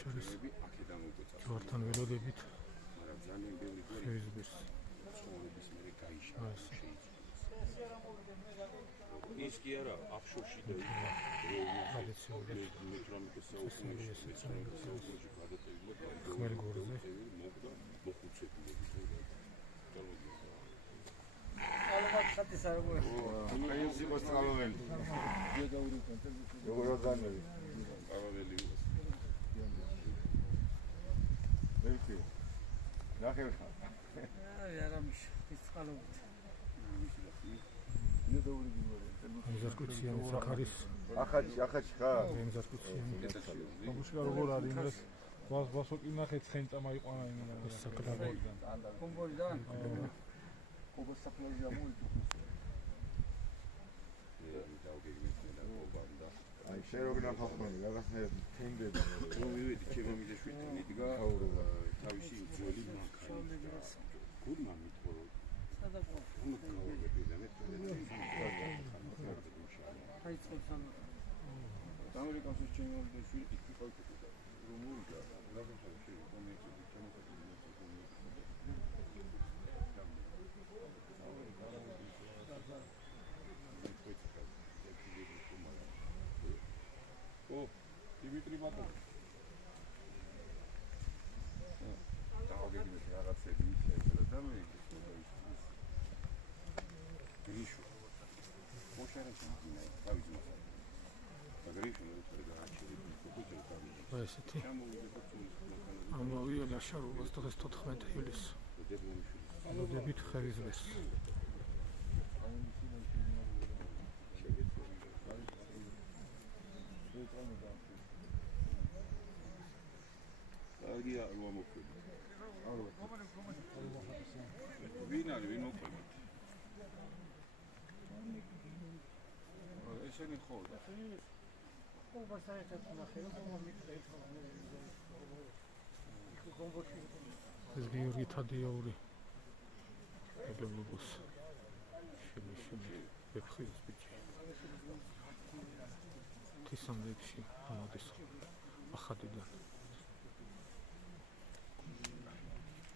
შორის ჯვართან ველოდებით ხევის ის კი არა აფშორში და ხმელგორზე მზარკუციანი საქარის ახაჩი ხარ მზარკუციანი აბუშკა როგორ არის იმას ვასოკი ნახე ცხენტა მაიყვანა იმენა საკლავი კომბოლიდან ობა საკლავია მოიწვია აი შეროგნა ხახმანი რაღაცნაირად თენდები რომ მივედი ჩემამიძეშვილი მიდგა თავისი უძველი მანქანი გურმა მithoro სადაყო აი წოთან ამერიკაში ჩემამიძეშვილი იქ ყავდა რომ მოვიდა რაღაცა შემოგვიყვება Dimitri Baton. Davogegimeti რაღაცები შეიძლება და მე გრიშო. მოშარეთი თავის მოსა. და გრიშო როცა გააჩერებს კუჩა თავი. ესეთი ამოვიდა შარობას 14 ივლისს ველოდებით ხევიზმეს აგია რომ მოხვიდე. ვინ არის ვინ მოხვიდე? ესენი ხო და ობა საერთოდ ნახე რომ მომიწევ ეს გიორგი თადიაური ეგებულოს შემიშინე ეფხის ბიჭი თისამდეში ამოდის ახადიდან